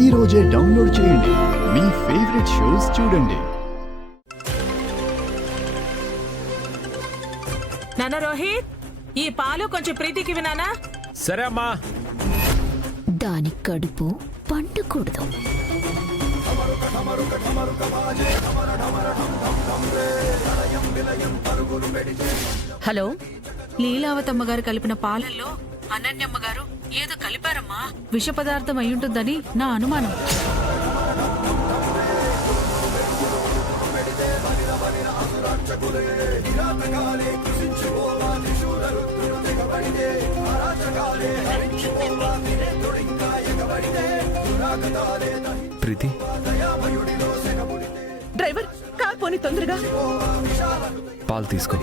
ఈ రోజే డౌన్లోడ్ చేయండి. మీ ఫేవరెట్ షోస్ చూడండి. నాన్న రోహిత్, ఈ పాలు కొంచెం ప్రీతికి వినానా? సరే అమ్మా. దాని కడుపు పండకూడదు. హలో, లీలావతమ్మ గారు కలిపిన పాలల్లో అనన్యమ్మ గారు ఏదో కలిపారమ్మా. విష పదార్థం అయ్యుంటుందని నా అనుమానం. ప్రీతి, డ్రైవర్, కార్ పోని తొందరగా. పాలు తీసుకో.